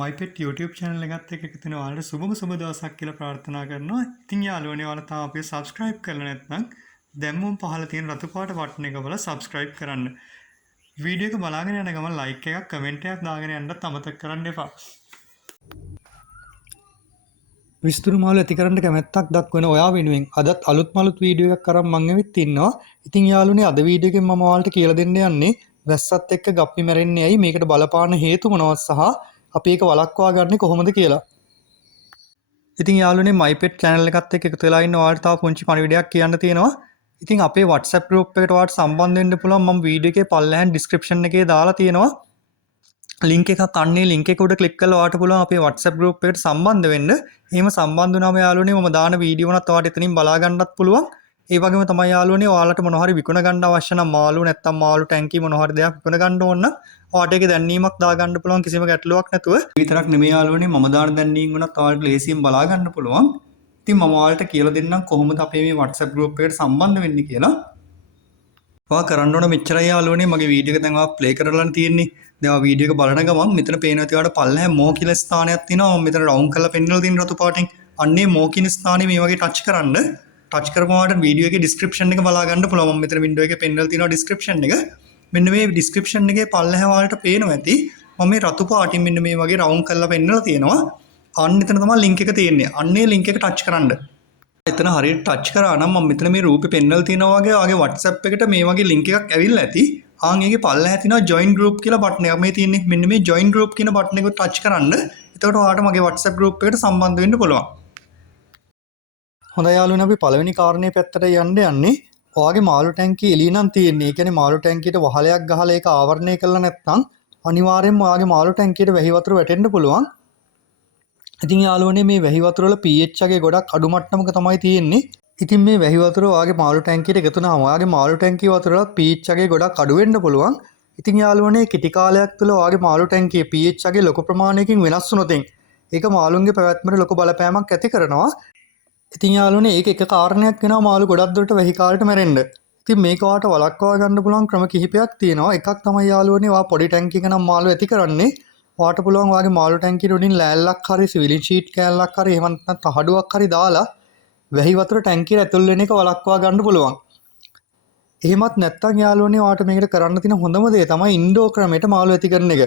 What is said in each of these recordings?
මයිපෙට් YouTube channel එකත් එක්ක එකතු වෙන ඔයාලට සුබ දවසක් කියලා ප්‍රාර්ථනා කරනවා. ඉතින් යාළුවනේ ඔයාලා තාම අපේ subscribe කරලා නැත්නම් දැම්මම පහළ තියෙන රතු පාට බටන් එක බලලා subscribe කරන්න. වීඩියෝ එක බලාගෙන යන ගමන් like එකක් comment එකක් දාගෙන යන්නත් අමතක කරන්න එපා. විස්තර මාළු ඇති කරන්න කැමැත්තක් දක්වන ඔයා වෙනුවෙන් අදත් අලුත් මලුත් වීඩියෝ එකක් අරන් මම එවිත් ඉන්නවා. ඉතින් යාළුවනේ අද වීඩියෝ එකෙන් මම ඔයාලට කියලා දෙන්න යන්නේ වැස්සත් එක්ක ගප්පි මැරෙන්නේ ඇයි, මේකට බලපාන හේතු මොනවද සහ අපි ඒක වළක්වා ගන්නේ කොහොමද කියලා. ඉතින් යාළුවනේ මයිපෙට් channel එකත් එක්ක එකතු වෙලා ඉන්න ඔයාලට තව පුංචි පණිවිඩයක් කියන්න තියෙනවා. ඉතින් අපේ WhatsApp group එකට ඔයාලට සම්බන්ධ වෙන්න පුළුවන්. මම වීඩියෝ එකේ පල්ලෙහාන් description එකේ දාලා තියෙනවා link එකක්. අන්නේ link එක උඩ click කරලා ඔයාලට පුළුවන් අපේ WhatsApp group එකට සම්බන්ධ වෙන්න. එහෙම සම්බන්ධ වුණාම යාළුවනේ මම දාන වීඩියෝ උනත් ඔයාලට එතනින් බලා ගන්නත් පුළුවන්. ඒ වගේම තමයි යාළුවනේ ඔයාලට මොන හරි විකුණ ගන්න අවශ්‍ය නම් මාළු නැත්තම් මාළු ටැංකිය මොන හරි දෙයක් විකුණ ගන්න ඕන නම් ඔයාලට ඒකේ දැන්වීමක් දා ගන්න පුළුවන් කිසිම ගැටලුවක් නැතුව. විතරක් නෙමෙයි යාළුවනේ මම දාන දැන්වීම උනත් ඔයාලට ලේසියෙන් බලා ගන්න පුළුවන්. ඉතින් මම ඔයාලට කියලා දෙන්නම් කොහොමද අපේ මේ WhatsApp group එකට සම්බන්ධ වෙන්නේ කියලා. ඔයා කරන්න ඕන මෙච්චරයි යාළුවනේ. මගේ වීඩියෝ එක දැන් ඔයා ප්ලේ කරලානේ තියෙන්නේ. දැන් ඔයා වීඩියෝ එක බලන ගමන් මෙතන පේනවා තියාට පල්ලෙහා more කියලා ස්ථානයක් තියෙනවා. මම මෙතන රවුන්ඩ් කරලා පෙන්නලා තියෙන රතු පාටින්. අන්නේ more කියන ස්ථානේ මේ වගේ ටච් කරන්න. ටච් කරපුවාට වීඩියෝ එකේ description එක බලා ගන්න පුළුවන්. මම මෙතන වින්ඩෝ එකේ පෙන්නලා තියෙනවා description එක. මෙන්න මේ description එකේ පල්ලෙහා වලට පේනවා ඇති. මම මේ රතු පාටින් මෙන්න මේ වගේ රවුන්ඩ් කරලා පෙන්නලා තියෙනවා. අන්න එතන තමයි link එක තියෙන්නේ. අන්නේ link එක ටච් කරන්න. එතන හරියට ටච් කරා නම් මම මෙතන මේ රූපේ පෙන්නලා තියෙනවා වගේ ඔයාගේ WhatsApp එකට මේ වගේ link එකක් ඇවිල්ලා ඇති. ආන් ඒකේ පල්ලෙහා තියෙනවා join group කියලා බටන් එකක් මේ තියෙන්නේ. මෙන්න මේ join group කියන බටන් එක ටච් කරන්න. එතකොට ඔයාලට මගේ WhatsApp group එකට සම්බන්ධ වෙන්න පුළුවන්. හොඳයි යාළුවනේ අපි පළවෙනි කාරණේ පැත්තට යන්නේ. ඔයාගේ මාළු ටැංකිය එළිය නම් තියෙන්නේ. ඒ කියන්නේ මාළු ටැංකියට වහලයක් ගහලා ඒක ආවරණය කළා නැත්නම් අනිවාර්යෙන්ම ඔයාගේ මාළු ටැංකියට වැහි වතුර වැටෙන්න පුළුවන්. ඉතින් යාළුවනේ මේ වැහි වතුර වල pH එකේ ගොඩක් අඩු මට්ටමක තමයි තියෙන්නේ. ඉතින් මේ වැහි වතුර ඔයාගේ මාළු ටැංකියට එකතු වුණාම ඔයාගේ මාළු ටැංකිය වතුර වල pH එකේ ගොඩක් අඩු වෙන්න පුළුවන්. ඉතින් යාළුවනේ කෙටි කාලයක් තුළ ඔයාගේ මාළු ටැංකියේ pH එකේ ලොකු ප්‍රමාණයකින් වෙනස් වුණොත් ඒක මාළුන්ගේ පැවැත්මට ලොකු බලපෑමක් ඇති කරනවා. ඉතින් යාළුවනේ ඒක එක කාරණයක් වෙනවා මාළු ගොඩක් දුරට වැහි කාලට මැරෙන්න. ඉතින් මේක ඔයාලට වළක්වා ගන්න පුළුවන් ක්‍රම කිහිපයක් තියෙනවා. එකක් තමයි යාළුවනේ ඔයා පොඩි ටැංකියක නම් මාළු ඇති කරන්නේ. ඔයාට පුළුවන් ඔයාගේ මාළු ටැංකියට උඩින් ලෑල්ලක් හරි සිවිලින් ෂීට් කෑල්ලක් හරි එහෙම නැත්නම් තහඩුවක් හරි දාලා වැහි වතුර ටැංකියට ඇතුල් වෙන එක වළක්වා ගන්න පුළුවන්. එහෙමත් නැත්නම් යාළුවනේ ඔයාට මේකට කරන්න තියෙන හොඳම දේ තමයි ඉන්ඩෝර් ක්‍රමයට මාළු ඇති කරන එක.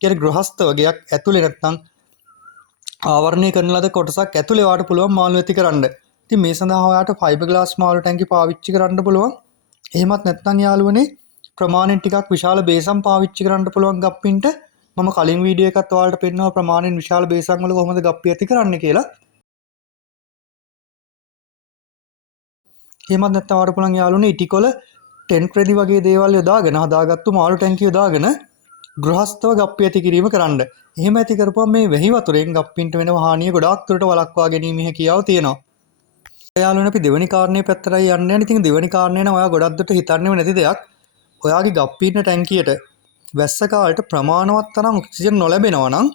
කියන්නේ ගෘහස්ත වගේක් ඇතුලේ නැත්නම් ආවරණය කරන ලද කොටසක් ඇතුලේ ඔයාට පුළුවන් මාළු ඇති කරන්න. ඉතින් මේ සඳහා ඔයාට ෆයිබර් ග්ලාස් මාළු ටැංකි පාවිච්චි කරන්න පුළුවන්. එහෙමත් නැත්නම් යාළුවනේ ප්‍රමාණයෙන් ටිකක් විශාල බේසම් පාවිච්චි කරන්න පුළුවන් ගප්පින්ට. මම කලින් වීඩියෝ එකත් ඔයාලට පෙන්නනවා ප්‍රමාණයෙන් විශාල බේසම් වල කොහොමද ගප්පි ඇති කරන්න කියලා. එහෙමත් නැත්නම් ඔයාලට පුළුවන් යාළුවනේ ඉටිකොල 10 ක්‍රෙඩි වගේ දේවල් යොදාගෙන හදාගත්තු මාළු ටැංකිය යොදාගෙන ගෘහස්තව ගප්පි ඇති කිරීම කරන්න. එහෙම ඇති කරපුවම මේ වැහි වතුරෙන් ගප්පින්ට වෙන හානිය ගොඩාක් දුරට වළක්වා ගැනීම හැකියාව තියෙනවා. යාළුවනේ අපි දෙවෙනි කාරණේ පැත්තටයි යන්න යන්නේ. ඉතින් දෙවෙනි කාරණේ නම් ඔයා ගොඩක් දුරට හිතන්නේම නැති දෙයක්. ඔයාගේ ගප්පින්න ටැංකියට වැස්ස කාලට ප්‍රමාණවත් තරම් ඔක්සිජන් නොලැබෙනවා නම්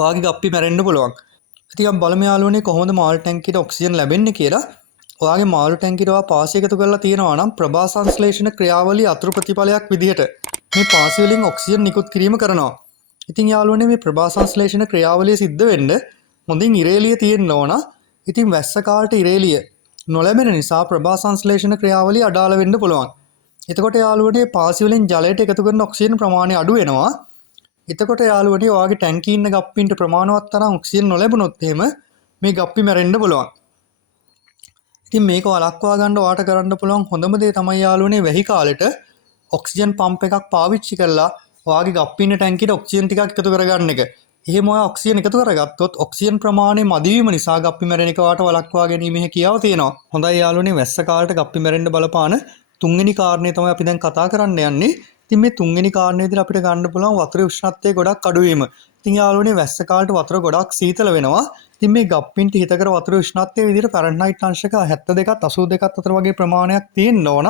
ඔයාගේ ගප්පි මැරෙන්න පුළුවන්. ඉතින් අපි බලමු යාළුවනේ කොහොමද මාළු ටැංකියට ඔක්සිජන් ලැබෙන්නේ කියලා. ඔයාගේ මාළු ටැංකියට ඔයා පාසි එකතු කරලා තියෙනවා නම් ප්‍රභා සංශ්ලේෂණ ක්‍රියාවලිය අතුරු ප්‍රතිඵලයක් විදිහට මේ පාසි වලින් ඔක්සිජන් නිකුත් කිරීම කරනවා. ඉතින් යාළුවනේ මේ ප්‍රභා සංශ්ලේෂණ ක්‍රියාවලිය සිද්ධ වෙන්න හොඳින් ඉරේලිය තියෙන්න ඕන. ඉතින් වැස්ස කාලට ඉරේලිය නොලැබෙන නිසා ප්‍රභා සංශ්ලේෂණ ක්‍රියාවලිය අඩාල වෙන්න පුළුවන්. එතකොට යාළුවනේ පාසි වලින් ජලයට එකතු කරන ඔක්සිජන් ප්‍රමාණය අඩු වෙනවා. එතකොට යාළුවනේ ඔයාගේ ටැංකියේ ඉන්න ගප්පින්ට ප්‍රමාණවත් තරම් ඔක්සිජන් නොලැබුණොත් එහෙම මේ ගප්පි මැරෙන්න පුළුවන්. ඉතින් මේක වළක්වා ගන්න ඔයාට කරන්න පුළුවන් හොඳම දේ තමයි යාළුවනේ වැහි කාලෙට ඔක්සිජන් පම්ප් එකක් පාවිච්චි කරලා ඔයාගේ ගප්පින්න ටැංකියට ඔක්සිජන් ටිකක් එකතු කරගන්න එක. එහෙම ඔයා ඔක්සිජන් එකතු කරගත්තොත් ඔක්සිජන් ප්‍රමාණය මදි වීම නිසා ගප්පි මැරෙන එක ඔයාට වළක්වා ගැනීම හැකියාව තියෙනවා. හොඳයි යාළුවනේ වැස්ස කාලට ගප්පි මැරෙන්න බලපාන තුන්වෙනි කාරණේ තමයි අපි දැන් කතා කරන්න යන්නේ. ඉතින් මේ තුන්වෙනි කාරණේදී අපිට ගන්න පුළුවන් වතුරේ උෂ්ණත්වය ගොඩක් අඩු වීම. ඉතින් යාළුවනේ වැස්ස කාලට වතුර ගොඩක් සීතල වෙනවා. ඉතින් මේ ගප්පින්ට හිතකර වතුරේ උෂ්ණත්වය විදිහට ෆැරන්හයිට් අංශක 72ක් 82ක් අතර වගේ ප්‍රමාණයක් තියෙන්න ඕන.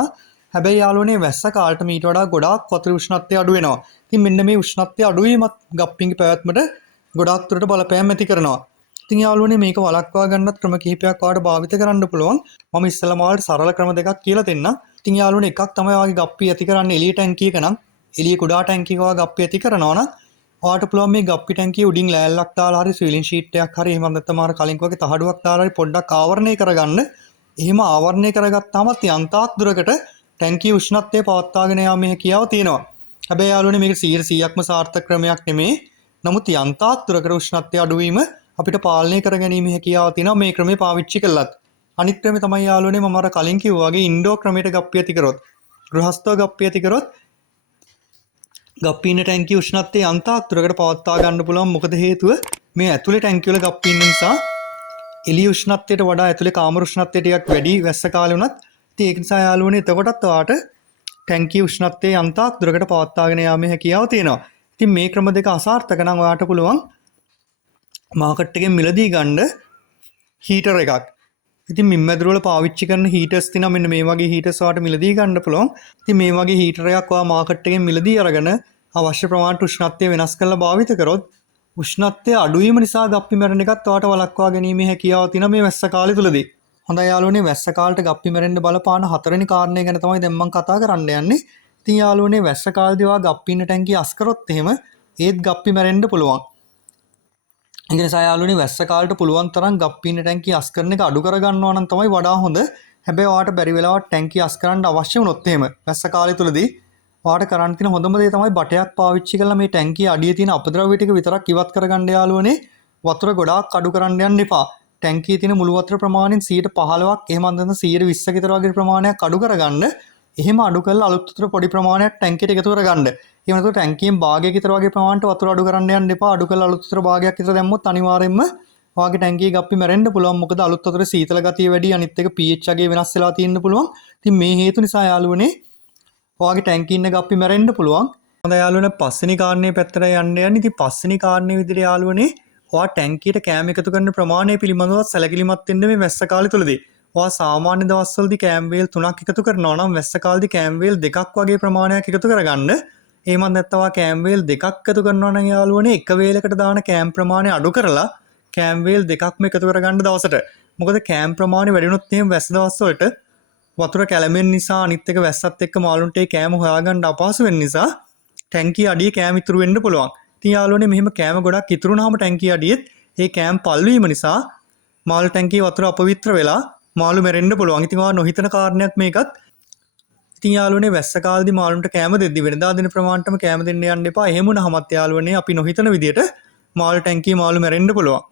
හැබැයි යාළුවනේ වැස්ස කාලට මීට වඩා ගොඩාක් වතුරේ උෂ්ණත්වය අඩු වෙනවා. ඉතින් මෙන්න මේ උෂ්ණත්වය අඩු වීමත් ගප්පින්ගේ පැවැත්මට ගොඩාක් දුරට බලපෑම් ඇති කරනවා. ඉතින් යාළුවනේ මේක වළක්වා ගන්නත් ක්‍රම කිහිපයක් ඔයාලට භාවිත කරන්න පුළුවන්. මම ඉස්සෙල්ලාම ඔයාලට සරල ක්‍රම දෙකක් කියලා දෙන්නම්. ඉතින් යාළුවනේ එකක් තමයි ඔයාගේ ගප්පි ඇති කරන්න එළිය ටැංකියක නම් එළිය කුඩා ටැංකියක ඔයා ගප්පි ඇති කරනවා නම් ඔයාලට පුළුවන් මේ ගප්පි ටැංකිය උඩින් ලෑල්ලක් දාලා හරි සීලින් ෂීට් එකක් හරි එහෙම නැත්නම් අර කලින් වගේ තහඩුවක් දාලා හරි පොඩ්ඩක් ආවරණය කරගන්න. එහෙම ආවරණය කරගත්තාම යන්තාක් දුරකට ටැංකිය උෂ්ණත්වය පවත්වාගෙන යාමේ හැකියාව තියෙනවා. හැබැයි යාළුවනේ මේක 100%ක්ම සාර්ථක ක්‍රමයක් නෙමෙයි. නමුත් යන්තාක් දුරකට උෂ්ණත්වය අඩුවීම අපිට පාලනය කරගැනීමේ හැකියාව තියෙනවා මේ ක්‍රමේ පාවිච්චි කළත්. අනිත් ක්‍රමේ තමයි යාළුවනේ මම අර කලින් කිව්වා වගේ ඉන්ඩෝර් ක්‍රමයට ගප්පි ඇති කරොත්. ගෘහස්ථව ගප්පි ඇති කරොත් ගප්පි ඉන්න ටැංකිය උෂ්ණත්වය යන්තාක් දුරකට පවත්වා ගන්න පුළුවන්. මොකද හේතුව මේ ඇතුලේ ටැංකිය වල ගප්පි ඉන්න නිසා එළිය උෂ්ණත්වයට වඩා ඇතුලේ කාමර උෂ්ණත්වය ටිකක් වැඩි වැස්ස කාලේ වුණත්. ඉතින් ඒක නිසා යාළුවනේ එතකොටත් ඔයාට ටැංකිය උෂ්ණත්වය යන්තාක් දුරකට පවත්වාගෙන යාමේ හැකියාව තියෙනවා. ඉතින් මේ ක්‍රම දෙක අසාර්ථක නම් ඔයාට පුළුවන් මාකට් එකෙන් මිලදී ගන්න හීටර් එකක්. ඉතින් මින්මැදුර වල පාවිච්චි කරන හීටර්ස් තියෙනවා. මෙන්න මේ වගේ හීටර්ස් ඔයාට මිලදී ගන්න පුළුවන්. ඉතින් මේ වගේ හීටර් එකක් ඔයා මාකට් එකෙන් මිලදී අරගෙන අවශ්‍ය ප්‍රමාණයට උෂ්ණත්වය වෙනස් කරලා භාවිත කරොත් උෂ්ණත්වය අඩු වීම නිසා ගප්පි මැරෙන එකත් ඔයාට වළක්වා ගැනීමේ හැකියාව තියෙනවා මේ වැස්ස කාලය තුලදී. හොඳයි යාළුවනේ වැස්ස කාලේට ගප්පි මැරෙන්න බලපාන හතරවෙනි කාරණය ගැන තමයි දැන් මම කතා කරන්න යන්නේ. ඉතින් යාළුවනේ වැස්ස කාලේදී ඔයා ගප්පි ඉන්න ටැංකිය අස් කරොත් එහෙම ඒත් ගප්පි මැරෙන්න පුළුවන්. ඒ නිසා යාළුවනේ වැස්ස කාලේට පුළුවන් තරම් ගප්පි ඉන්න ටැංකිය අස් කරන එක අඩු කර ගන්නවා නම් තමයි වඩා හොඳ. හැබැයි ඔයාට බැරි වෙලාවට ටැංකිය අස් කරන්න අවශ්‍ය වුණොත් එහෙම වැස්ස කාලය තුලදී ඔයාට කරන්න තියෙන හොඳම දේ තමයි බටයක් පාවිච්චි කරලා මේ ටැංකිය අඩියේ තියෙන අපද්‍රව්‍ය ටික විතරක් ඉවත් කරගන්න යාළුවනේ. වතුර ගොඩාක් අඩු කරන්න යන්න එපා. ටැංකියේ තියෙන මුළු වතුර ප්‍රමාණයෙන් 15%ක් එහෙම නැත්නම් 120ක විතර වගේ ප්‍රමාණයක් අඩු කරගන්න. එහෙම අඩු කරලා අලුත් වතුර පොඩි ප්‍රමාණයක් ටැංකියට එකතු කරගන්න. එහෙම නැත්නම් ටැංකියෙන් භාගයක විතර වගේ ප්‍රමාණයට වතුර අඩු කරන්න යන්න එපා. අඩු කරලා අලුත් වතුර භාගයක් විතර දැම්මොත් අනිවාර්යයෙන්ම ඔයාගේ ටැංකියේ ගප්පි මැරෙන්න පුළුවන්. මොකද අලුත් වතුරේ සීතල ගතිය වැඩි, අනිත් එක pH අගය වෙනස් වෙලා තියෙන්න පුළුවන්. ඉතින් මේ හේතු නිසා යාළුවනේ ඔයාගේ ටැංකියේ ඉන්න ගප්පි මැරෙන්න පුළුවන්. හොඳයි යාළුවනේ පස්වෙනි කාරණේ පැත්තට යන්න යන්නේ. ඉතින් පස්වෙනි කාරණේ විදිහට යාළුවනේ ඔයා ටැංකියට කෑම එකතු කරන ප්‍රමාණය පිළිබඳව සැලකිලිමත් වෙන්න මේ වැස්ස කාලය තුලදී. ඔයා සාමාන්‍ය දවස්වලදී කෑම වේල් 3ක් එකතු කරනවා නම් වැස්ස කාලේදී කෑම වේල් 2ක් වගේ ප්‍රමාණයක් එකතු කරගන්න. එහෙමත් නැත්නම් ඔයා කෑම වේල් 2ක් එකතු කරනවා නම් යාළුවනේ එක වේලකට දාන කෑම ප්‍රමාණය අඩු කරලා කෑම වේල් 2ක්ම එකතු කරගන්න දවසට. මොකද කෑම ප්‍රමාණය වැඩි වුණොත් එහෙම වැස්ස දවස්වලට වතුර කැළඹෙන නිසා අනිත් එක වැස්සත් එක්ක මාළුන්ට ඒ කෑම හොයාගන්න අපහසු වෙන නිසා ටැංකිය අඩියේ කෑම ඉතුරු වෙන්න පුළුවන්. ඉතින් යාළුවනේ මෙහෙම කෑම ගොඩක් ඉතුරු වුණාම ටැංකිය අඩියෙත් ඒ කෑම පල් වීම නිසා මාළු ටැංකියේ වතුර අපවිත්‍ර වෙලා මාළු මැරෙන්න පුළුවන්. ඉතින් ඔයා නොහිතන කාරණයක් මේකත්. ඉතින් යාළුවනේ වැස්ස කාලේදී මාළුන්ට කෑම දෙද්දි වෙනදා දෙන ප්‍රමාණයටම කෑම දෙන්න යන්න එපා. එහෙම වුණාමත් යාළුවනේ අපි නොහිතන විදියට මාළු ටැංකියේ මාළු මැරෙන්න පුළුවන්.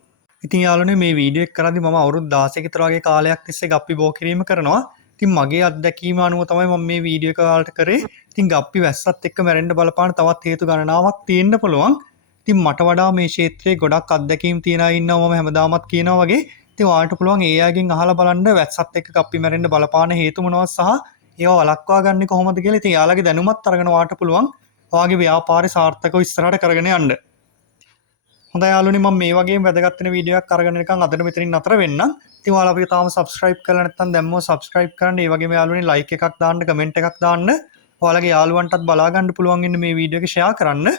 ඉතින් යාළුවනේ මේ වීඩියෝ එක කරද්දි මම අවුරුදු 16ක විතර වගේ කාලයක් තිස්සේ ගප්පි බෝ කිරීම කරනවා. ඉතින් මගේ අත්දැකීම අනුව තමයි මම මේ වීඩියෝ එක ඔයාලට කරේ. ඉතින් ගප්පි වැස්සත් එක්ක මැරෙන්න බලපාන තවත් හේතු ගණනාවක් තියෙන්න පුළුවන්. ඉතින් මට වඩා මේ ක්ෂේත්‍රයේ ගොඩක් අත්දැකීම් තියන අය ඉන්නවා මම හැමදාමත් කියනවා වගේ. ඉතින් ඔයාලට පුළුවන් ඒ අයගෙන් අහලා බලන්න වැස්සත් එක්ක ගප්පි මැරෙන්න බලපාන හේතු මොනවද සහ ඒවා වළක්වා ගන්න කොහොමද කියලා. ඉතින් යාළුවගේ දැනුමත් අරගෙන ඔයාලට පුළුවන් ඔයාගේ ව්‍යාපාරය සාර්ථකව ඉස්සරහට කරගෙන යන්න. හොඳයි යාළුවනේ මම මේ වගේම වැදගත් වෙන වීඩියෝ එකක් අරගෙන නිකන් අදට මෙතනින් නතර වෙන්නම්. ඉතින් ඔයාලා අපිට තාම subscribe කරලා නැත්නම් දැම්මෝ subscribe කරන්න. ඒ වගේම යාළුවනේ like එකක් දාන්න, comment එකක් දාන්න. ඔයාලගේ යාළුවන්ටත් බලා ගන්න පුළුවන් ඉන්න මේ වීඩියෝ එක share කරන්න.